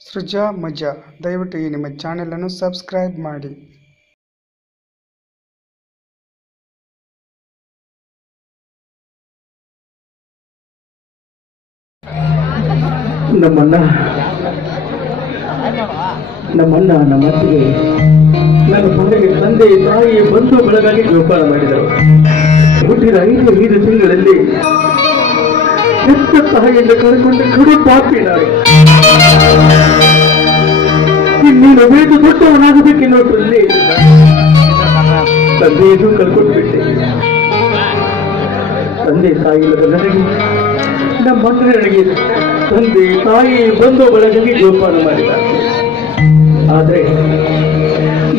ಸೃಜಾ ಮಜಾ, ದಯವಿಟ್ಟು ಈ ನಿಮ್ಮ ಚಾನೆಲನ್ನು ಸಬ್ಸ್ಕ್ರೈಬ್ ಮಾಡಿ. ನಮ್ಮನ್ನ ನಮ್ಮನ್ನ, ನಮ್ಮತ್ತಿಗೆ ನನ್ನ ತಂದೆಗೆ, ತಂದೆ, ತಾಯಿ, ಬಂಧು ಬೆಳಗಾಗಿ ಜೋಪಾನ ಮಾಡಿದರು. ಹುಟ್ಟಿದ ಐದು ಐದು ತಿಂಗಳಲ್ಲಿ ಹೆತ್ತ ತಾಯಿಯಿಂದ ಕಳ್ಕೊಂಡ ಕಡು ಪಾಪಿ ನಾನು. ಬೇಗ ತಂದೆದು ತಂದೆಯನ್ನು ಕಳ್ಕೊಂಡ್ಬಿಟ್ಟೆ ತಂದೆ ತಾಯಿ ಇಲ್ಲದ ನನಗೆ, ನಮ್ಮ ನನಗೆ ತಂದೆ ತಾಯಿ ಬಂದು ಬಳಗಕ್ಕೆ ಜೋಪಾನ ಮಾಡಿದ. ಆದರೆ,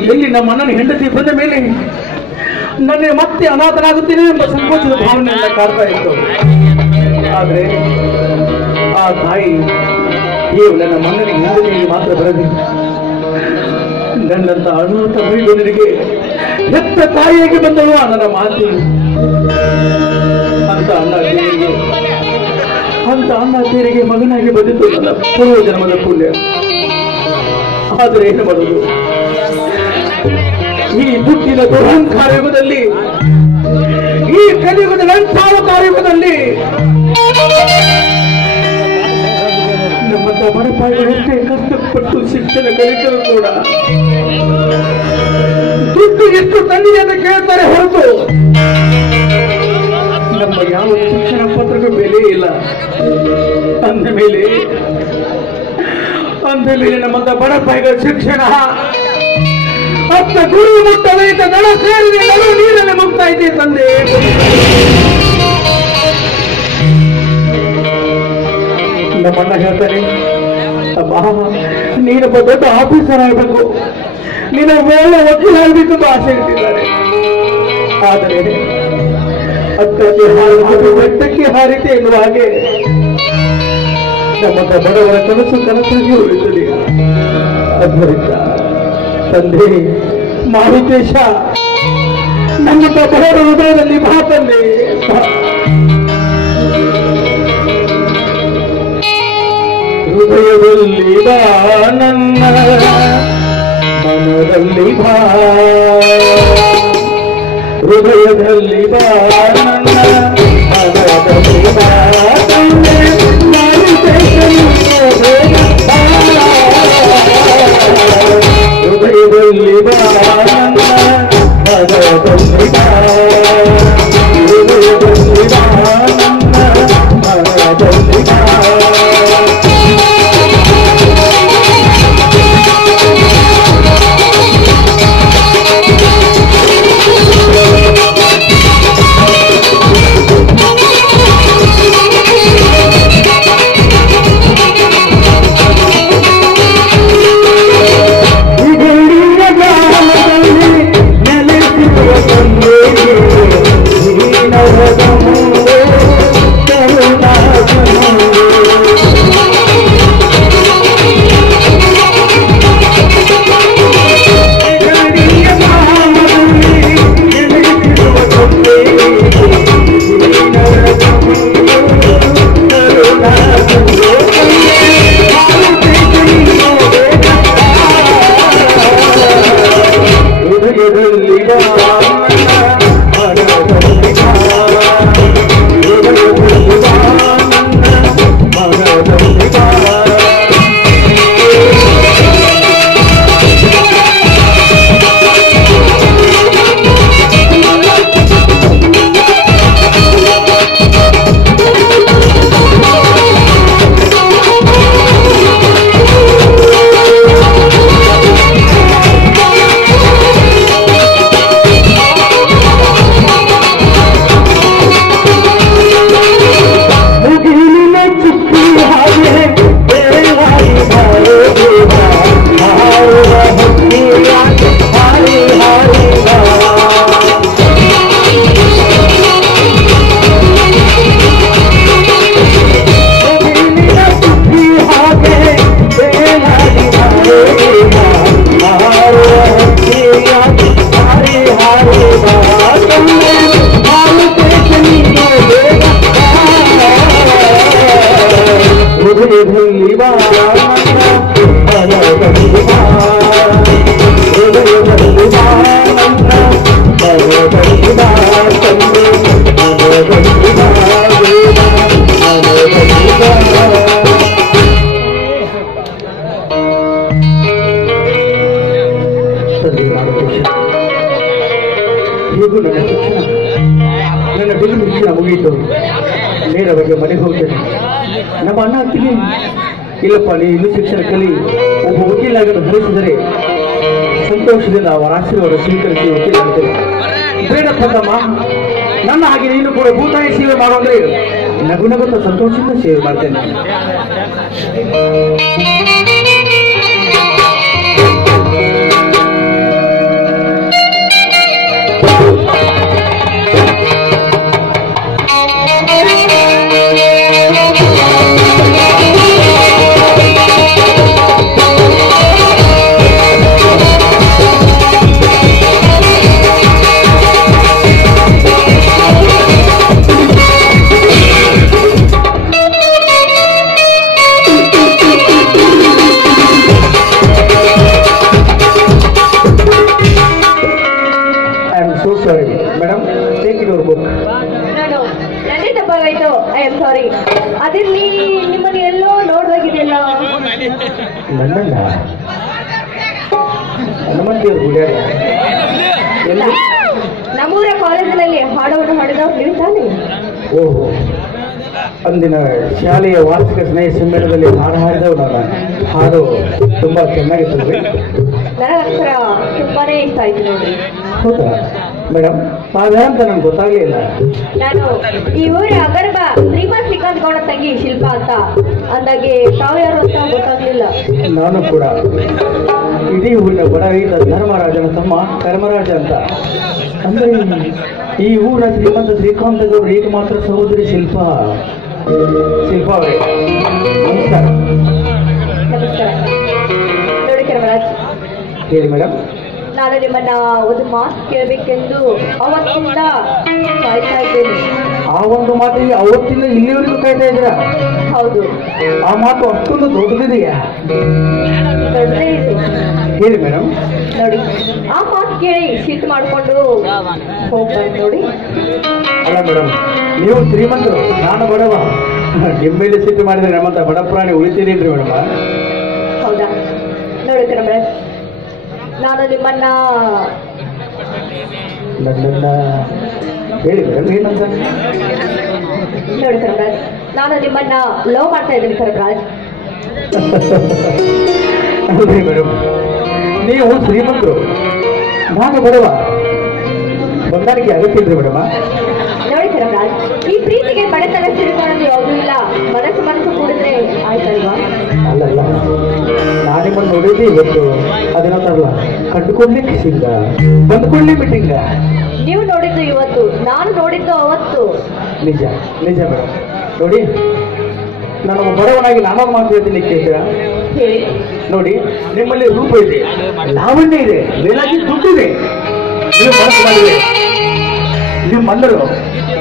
ಎಲ್ಲಿ ನಮ್ಮ ಅಣ್ಣನ ಹೆಂಡತಿ ಬಂದ ಮೇಲೆ ನನ್ನ ಮತ್ತೆ ಅನಾಥನಾಗುತ್ತೇನೆ ಎಂಬ ಸಂಕೋಚದ ಭಾವನೆ ಕಾಡ್ತಾ ಇತ್ತು. ಆದರೆ ಆ ತಾಯಿ ಕೇವಲ ನಮ್ಮ ಮಗನಿಗೆ ಹಿಂದಿನಲ್ಲಿ ಮಾತ್ರ ಬರಲಿಲ್ಲ ನನ್ನಂತ ಅನುಮತ ಮಹಿಳೆಯರಿಗೆ ಹೆತ್ತ ತಾಯಿಯಾಗಿ ಬಂದಳು ನನ್ನ ಮಾತಿ. ಅಂತ ಅಣ್ಣ ತೀರಿಗೆ, ಅಂತ ಅಣ್ಣ ತೀರಿಗೆ ಮಗನಾಗಿ ಬಂದಿತ್ತು ನನ್ನ ಪೂರ್ವ ಜನ್ಮದ ಪುಣ್ಯ. ಆದರೆ ಏನು ಮಾಡೋದು? ಈ ಹುಟ್ಟಿನ ದುರಹಂಕಾರ ಯುಗದಲ್ಲಿ, ಈ ಕಲಿಯುಗದ ಲಂಚಾವ ಕಾರ್ಯಯುಗದಲ್ಲಿ ನಮ್ಮಂತ ಬಡಪಾಯಿಗಳಷ್ಟೇ ಕಷ್ಟಪಟ್ಟು ಶಿಕ್ಷಣ ಕಲಿತರು ಕೂಡ ದುಡ್ಡು ಎಷ್ಟು ತಂದಿದೆ ಅಂತ ಕೇಳ್ತಾರೆ ಹೊರತು. ನಮ್ಮ ಯಾವ ಶಿಕ್ಷಣ ಪತ್ರಕ್ಕೂ ಬೆಲೆ ಇಲ್ಲ. ಅಂದ ಮೇಲೆ ಅಂದ ಮೇಲೆ ನಮ್ಮಂತ ಬಡಪಾಯಿಗಳ ಶಿಕ್ಷಣ. ಅತ್ತ ಗುರು ಮುಟ್ಟದೈತ ದಡ ಸೇರಿದೆ ನಡು ನೀರಲ್ಲಿ ಮುಗ್ತಾ ಇದೆ ತಂದೆ. ನಮ್ಮಣ್ಣ ಹೇಳ್ತಾನೆ ಅಮ್ಮ ನೀನೊಬ್ಬ ದೊಡ್ಡ ಆಫೀಸರ್ ಆಗಬೇಕು. ನೀನು ಒಳ್ಳೆ ವಕೀಲ ಆಗಬೇಕು ಅಂತ ಆಸೆ ಇಟ್ಟಿದ್ದಾರೆ. ಆದರೆ ಅತ್ತಕ್ಕೆ ಹಾರಿತು ಬೆಟ್ಟಕ್ಕೆ ಹಾರಿತೆ ಎನ್ನುವ ಹಾಗೆ ನಮ್ಮ ಬಡವರ ಕನಸು ಕನಸಾಗಿ ಉಳಿತದೆ ಅದ್ಭುತ ತಂದೆ ಮಾರುತೇಶ ನಮ್ಮ ಬಡವರ ಹೃದಯದಲ್ಲಿ ಬಾ ತಂದೆ. ಬಾ. ಹೃದಯದಲ್ಲಿ ಬಾ ನನ್ನ ಮನದಲ್ಲಿ ಬಾ ಹೃದಯದಲ್ಲಿ ಬಾ ನನ್ನ ಮನದಲ್ಲಿ ಬಾ ಇಲ್ಲಪ್ಪ ನೀ ಶಿಕ್ಷಣ ಕಲಿ ಒಬ್ಬ ವಕೀಲಾಗಲು ಬಯಸಿದರೆ ಸಂತೋಷದಿಂದ ಅವರ ಆಶೀರ್ವಾದ ಸ್ವೀಕರಿಸಿ ವಕೀಲ ಬೇಡಪ್ಪ ನನ್ನ ಹಾಗೆ ನೀನು ಕೂಡ ಭೂತಾಯಿ ಸೇವೆ ಮಾಡೋದ್ರೆ ನಗು ನಗುತ್ತ ಸಂತೋಷದಿಂದ ಸೇವೆ ಮಾಡ್ತೇನೆ. ಹನುಮಂತಿಯವರು ಗುಡಿಯಾಗ ಎಲ್ಲಿ. ನಮ್ಮೂರ ಕಾಲೇಜಿನಲ್ಲಿ ಹಾಡವನ್ನು ಹಾಡಿದವ್ರು ನೀವು ತಾನೇ? ಓಹೋ. ಅಂದಿನ ಶಾಲೆಯ ವಾರ್ಷಿಕ ಸ್ನೇಹ ಸಮ್ಮೇಳನದಲ್ಲಿ ಹಾಡು ಹಾಡಿದವು ನಾನು. ಹಾಡು ತುಂಬಾ ಚೆನ್ನಾಗಿತ್ತು ನನಗಂತರ ತುಂಬಾನೇ ಇಷ್ಟ ಆಯ್ತು ನೋಡಿ. ಹೌದಾ? ಮೇಡಮ್ ಅಂತ ನನ್ಗೆ ಗೊತ್ತಾಗ್ಲಿಲ್ಲ ನಾನು ಈ ಊರ ಅಗರ್ಭ ಶ್ರೀಮಂತ್ ಶ್ರೀಕಾಂತ್ ಗೌಡ ತಂಗಿ ಶಿಲ್ಪ ಅಂತ. ಅಂದಾಗೆ ತಾವು ಯಾರು ಅಂತ ಗೊತ್ತಾಗ್ಲಿಲ್ಲ. ನಾನು ಕೂಡ ಇಡೀ ಊರಿನ ಬಡ ರೈತ ಧರ್ಮರಾಜನ ತಮ್ಮ ಧರ್ಮರಾಜ ಅಂತ. ಅಂದ್ರೆ ಈ ಊರ ಶ್ರೀಮಂತ ಶ್ರೀಕಾಂತ ಗೌಡ ಈಗ ಮಾತ್ರ ಸಹೋದರಿ ಶಿಲ್ಪ. ಶಿಲ್ಪ ನಮಸ್ಕಾರ. ಹೇಳಿ ಮೇಡಮ್. ನಾನು ನಿಮ್ಮನ್ನ ಒಂದು ಮಾತು ಕೇಳಬೇಕೆಂದು ಅವತ್ತಿಂದ ಕಾಯ್ತಾ ಇದ್ದೇನೆ. ಆ ಒಂದು ಮಾತು ಅವತ್ತಿಂದ ಇಲ್ಲಿವರೆಗೂ ಕಾಯ್ತಾ ಇದ್ರ ಹೌದು. ಆ ಮಾತು ಅಷ್ಟೊಂದು ದೊಡ್ಡದಿದೆಯಾ? ಹೇಳಿ ಮೇಡಮ್ ನೋಡಿ ಆ ಮಾತು ಕೇಳಿ ಸಿಟ್ಟು ಮಾಡಿಕೊಂಡು ಹೋಗ್ಬಾರ್ದು ನೋಡಿ. ಅಲ್ಲ ಮೇಡಮ್ ನೀವು ಶ್ರೀಮಂತರು ನಾನು ಬಡವ. ನಿಮ್ಮ ಮೇಲೆ ಸಿಟ್ಟು ಮಾಡಿದ್ರೆ ನಮ್ಮಂತ ಬಡ ಪ್ರಾಣಿ ಉಳಿತೀರೇನ್ರಿ ಮೇಡಮ್ ಹೌದಾ? ನೋಡಿ ಮೇಡಮ್ ನಾನು ನಿಮ್ಮನ್ನ ನನ್ನನ್ನ ಹೇಳಿ ಮೇಡಮ್ ಏನಂತ ನೋಡಿ ಕರಮರಾಜ್ ನಾನು ನಿಮ್ಮನ್ನ ಲವ್ ಮಾಡ್ತಾ ಇದ್ದೀನಿ ಕರಮರಾಜ್ ಅಲ್ರಿ ಮೇಡಮ್ ನೀವು ಶ್ರೀಮಂತರು ನಾನು ಬಡವ ಹೊಂದಾಣಿಕೆ ಅಗತ್ಯ ಮೇಡಮ್ ನೋಡಿ ಕರಮರಾಜ್ ಈ ಪ್ರೀತಿಗೆ ಬಡತನ ಸಿಡಿಕೊಳ್ಳೋದು ಯಾವುದೂ ಇಲ್ಲ ಮನಸ್ಸು ಮನಸ್ಸು ಕೂಡಿದ್ರೆ ಆಯ್ತಲ್ವಾ ಅಲ್ಲಲ್ಲ ನಾನು ನಿಮ್ಮನ್ನು ನೋಡಿದ್ದೆ ಇವತ್ತು. ಅದೇನಂತಾರಲ್ಲ ಕಂಡುಕೊಂಡ್ಲಿ ಕಿಸಿಂದ ಬಂದ್ಕೊಂಡ್ಲಿ ಮೀಟಿಂಗ ನೀವು ನೋಡಿದ್ದು ಇವತ್ತು ನಾನು ನೋಡಿದ್ದು ಅವತ್ತು. ನಿಜ ನಿಜ ಮೇಡಮ್ ನೋಡಿ ನಾನು ಬಡವನಾಗಿ ನಾನೊಂದು ಮಾತು ಹೇಳ್ತೀನಿ ಕೇಳ್ತೀರಾ ನೋಡಿ ನಿಮ್ಮಲ್ಲಿ ರೂಪ ಇದೆ. ಲಾವಣ್ಯ ಇದೆ. ಮೇಲಾಗಿ ದುಡ್ಡಿದೆ ನೀವು ಮನಸ್ಸು ಮಾಡಿದೆ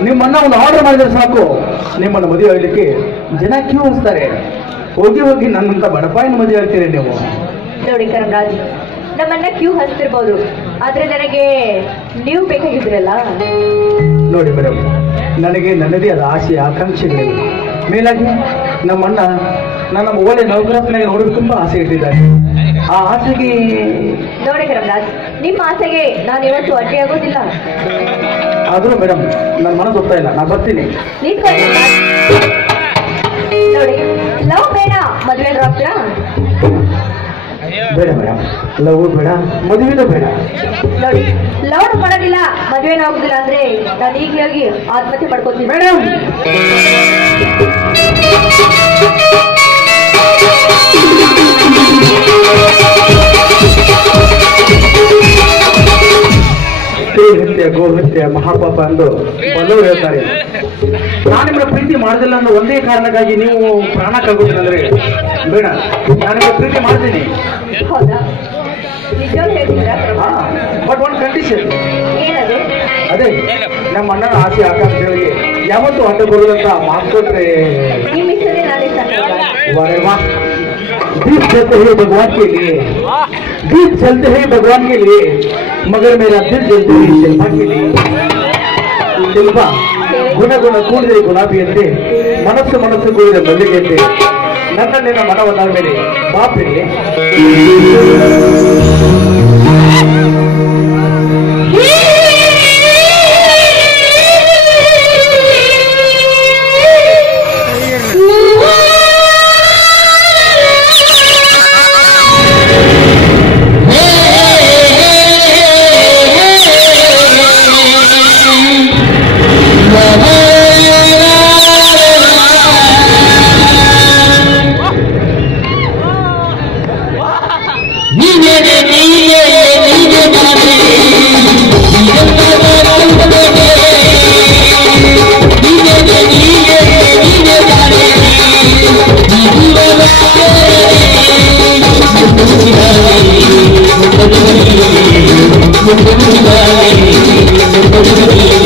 ನಿಮ್ಮನ್ನ ಒಂದು ಆರ್ಡರ್ ಮಾಡಿದ್ರೆ ಸಾಕು. ನಿಮ್ಮನ್ನು ಮದುವೆ ಆಗಲಿಕ್ಕೆ ಜನ ಕ್ಯೂ ಹೋಗ್ತಾರೆ ಹೋಗಿ ಹೋಗಿ ನನ್ನಂತ ಬಡಪಾಯಿನ ಮದುವೆ ಆಗ್ತೀರಿ ನೀವು. ನೋಡಿ ಕರಂಗಾಜ್ ನಮ್ಮನ್ನ ಕ್ಯೂ ಹಚ್ತಿರ್ಬೋದು ಆದ್ರೆ ನನಗೆ ನೀವು ಬೇಕಾಗಿದ್ರಲ್ಲ? ನೋಡಿ ಮೇಡಮ್ ನನಗೆ ನನ್ನದೇ ಆದ ಆಸೆ ಆಕಾಂಕ್ಷೆಗಳಿವೆ. ಮೇಲಾಗಿ ನಮ್ಮಣ್ಣ ನನ್ನ ಒಳ್ಳೆ ನೌಕರಪ್ಪನಾಗಿ ನೋಡೋದು ತುಂಬಾ ಆಸೆ ಇಟ್ಟಿದ್ದಾರೆ. ಆ ಆಸೆಗೆ ನೋಡಿ ಕರಮರಾಜ್ ನಿಮ್ಮ ಆಸೆಗೆ ನಾನು ಇವತ್ತು ಅಡ್ಡಿ ಆಗೋದಿಲ್ಲ. ಆದರೂ ಮೇಡಮ್ ನನ್ನ ಮನಸ್ಸು ಗೊತ್ತಾ ಇಲ್ಲ. ನಾನು ಬರ್ತೀನಿ. ನಿಂತ್ಕೊಳ್ಳಿ ನೋಡಿ ಲವ್ ಬೇಡ ಮದುವೆ ಆಗ್ತೀರಾ ಬೇಡ ಮೇಡಮ್. ಲವ್ ಬೇಡ ಮದುವೆನೂ ಬೇಡ. ನೋಡಿ ಲವ್ ಮಾಡೋದಿಲ್ಲ ಮದುವೆನೂ ಆಗುದಿಲ್ಲ ಅಂದ್ರೆ ನಾನು ಈಗಲೇ ಹೋಗಿ ಆತ್ಮಹತ್ಯೆ ಮಾಡ್ಕೊತೀನಿ. ಮೇಡಮ್! ಹತ್ಯೆ ಗೋಹತ್ಯೆ ಮಹಾಪಾಪ ಎಂದು ಬಲ್ಲವರು ಹೇಳ್ತಾರೆ. ನಾನು ನಿಮ್ಮನ್ನ ಪ್ರೀತಿ ಮಾಡೋದಿಲ್ಲ ಅನ್ನೋ ಒಂದೇ ಕಾರಣಕ್ಕಾಗಿ ನೀವು ಪ್ರಾಣ ಕಳ್ಕೊತೀನಂದ್ರೆ ಬೇಡ. ನಾನು ನಿಮ್ಮನ್ನ ಪ್ರೀತಿ ಮಾಡ್ತೀನಿ. ಬಟ್ ಒಂದು ಕಂಡೀಷನ್ ಅದೇ ನಮ್ಮ ಅಣ್ಣನ ಆಸೆ ಆಕಾಂಕ್ಷೆಗಳಿಗೆ ಯಾವತ್ತೂ ಅಡ್ಡ ಬರುದಂತ ಮಾತು दीप जलते हैं भगवान के लिए दीप जलते हैं भगवान के लिए मगर मेरा दिल जलते है शिल्पा के लिए ಶಿಲ್ಪಾ ಗುಣ ಗುಣ ಕೂಡಿದರೆ ಗುಲಾಬಿಯಂತೆ ಮನಸ್ಸು ಮನಸ್ಸು ಕೂಡಿದ ಮಲ್ಲಿಗೆಯಂತೆ ನನ್ನ ನಿನ್ನ ಮನವನ್ನ ಮೇಲೆ Thank you.